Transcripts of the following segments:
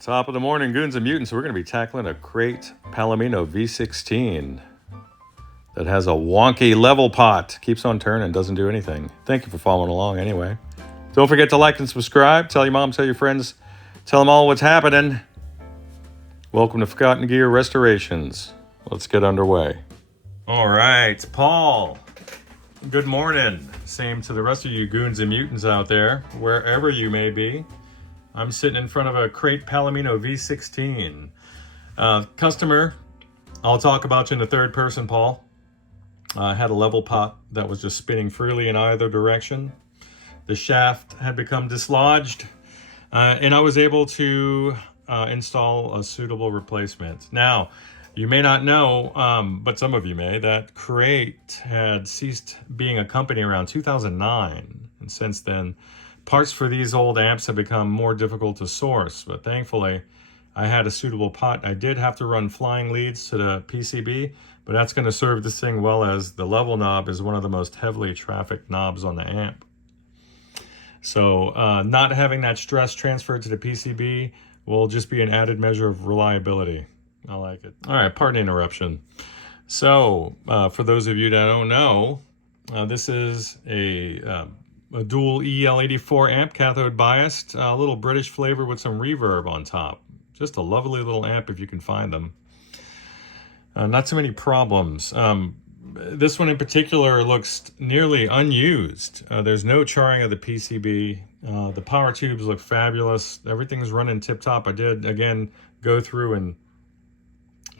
Top of the morning, goons and mutants. We're going to be tackling a crate Palomino V16 that has a wonky level pot. Keeps on turning, doesn't do anything. Thank you for following along anyway. Don't forget to like and subscribe. Tell your mom, tell your friends. Tell them all what's happening. Welcome to Forgotten Gear Restorations. Let's get underway. All right, Paul. Good morning. Same to the rest of you goons and mutants out there, wherever you may be. I'm sitting in front of a crate Palomino V16. Customer, I'll talk about you in the third person, Paul. Had a level pot that was just spinning freely in either direction. The shaft had become dislodged, and I was able to install a suitable replacement. Now, you may not know, but some of you may, that crate had ceased being a company around 2009. And since then, parts for these old amps have become more difficult to source, but thankfully I had a suitable pot. I did have to run flying leads to the PCB, but that's going to serve this thing well, as the level knob is one of the most heavily trafficked knobs on the amp. So not having that stress transferred to the PCB will just be an added measure of reliability. I like it. All right, pardon the interruption. So for those of you that don't know, this is a dual EL84 amp, cathode biased, a little British flavor with some reverb on top. Just a lovely little amp if you can find them. Not too many problems. This one in particular looks nearly unused. There's no charring of the PCB. The power tubes look fabulous. Everything's running tip-top. I did, again, go through and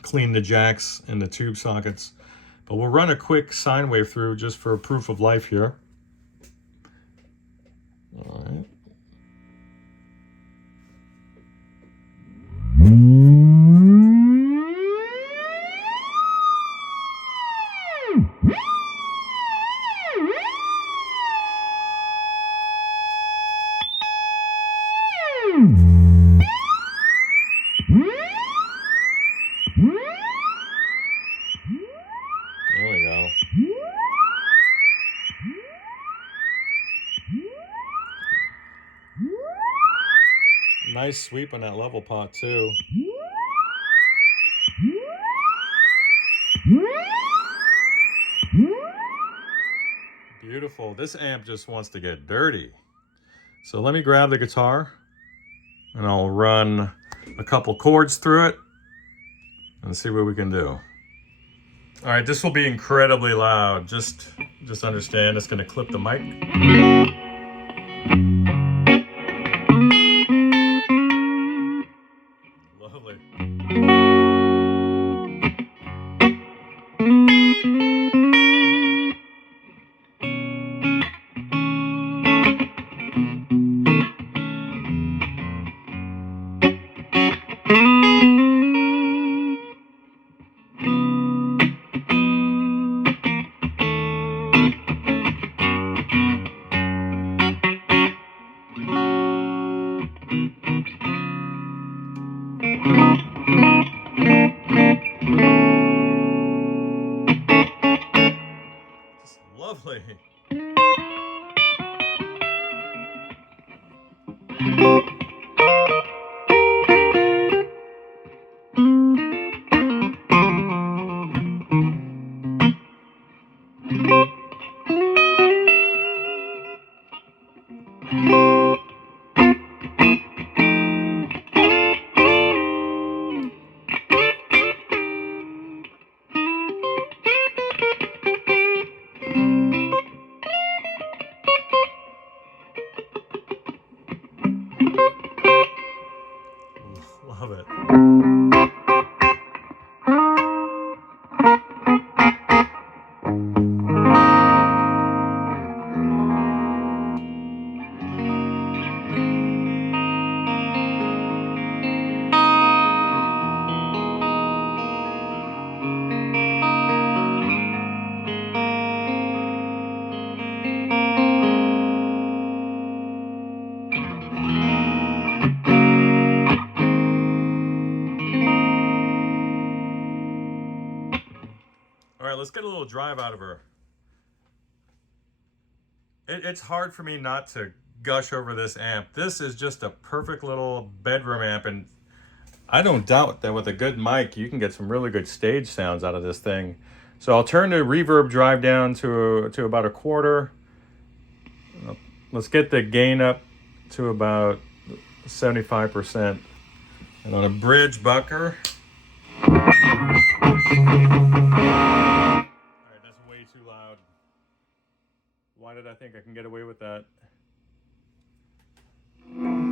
clean the jacks and the tube sockets. But we'll run a quick sine wave through just for proof of life here. All right. There we go. Nice sweep on that level pot too. Beautiful. This amp just wants to get dirty. So let me grab the guitar and I'll run a couple chords through it and see what we can do. All right, this will be incredibly loud. Just understand it's going to clip the mic. Lovely. Lovely. Love it. All right, let's get a little drive out of her. It's hard for me not to gush over this amp. This is just a perfect little bedroom amp, and I don't doubt that with a good mic, you can get some really good stage sounds out of this thing. So I'll turn the reverb drive down to about a quarter. Let's get the gain up to about 75%. And on a bridge bucker. All right, that's way too loud. Why did I think I can get away with that? Maybe.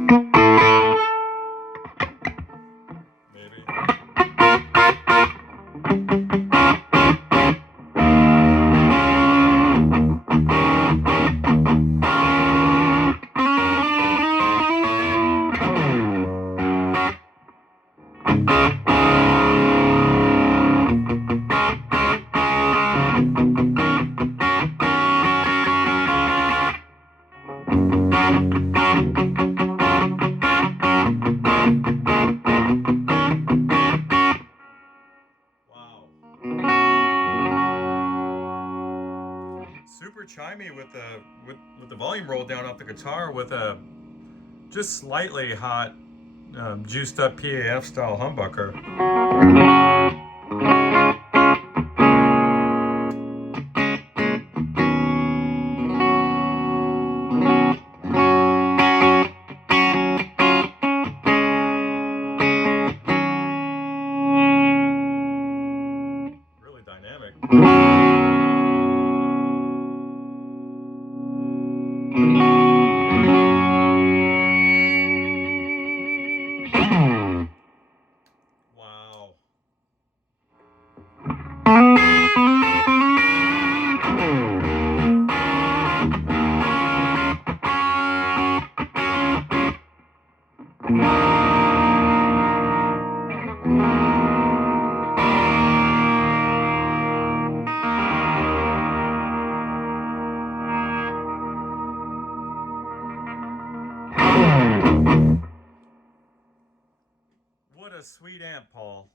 Super chimey with the volume roll down off the guitar with a just slightly hot juiced up PAF style humbucker. Really dynamic. Wow. What a sweet amp, Paul.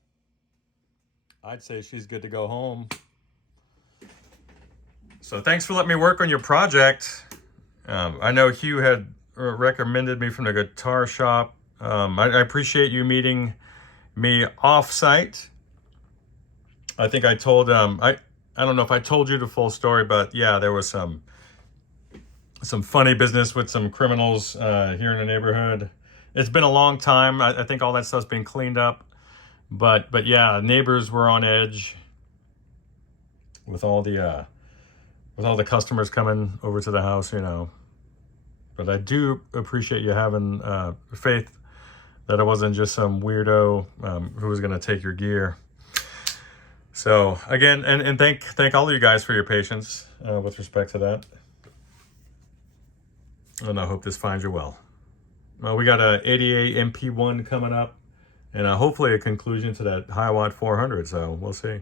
I'd say she's good to go home. So thanks for letting me work on your project. I know Hugh had recommended me from the guitar shop. I appreciate you meeting me off-site. I think I told I don't know if I told you the full story, but yeah, there was some funny business with some criminals here in the neighborhood. It's been a long time. I think all that stuff's been cleaned up, but yeah, neighbors were on edge with all the customers coming over to the house, you know. But I do appreciate you having faith that I wasn't just some weirdo who was going to take your gear. So again, and thank all of you guys for your patience with respect to that. And I hope this finds you well. We got a 88 MP1 coming up, and hopefully a conclusion to that Hiwatt 400. So we'll see.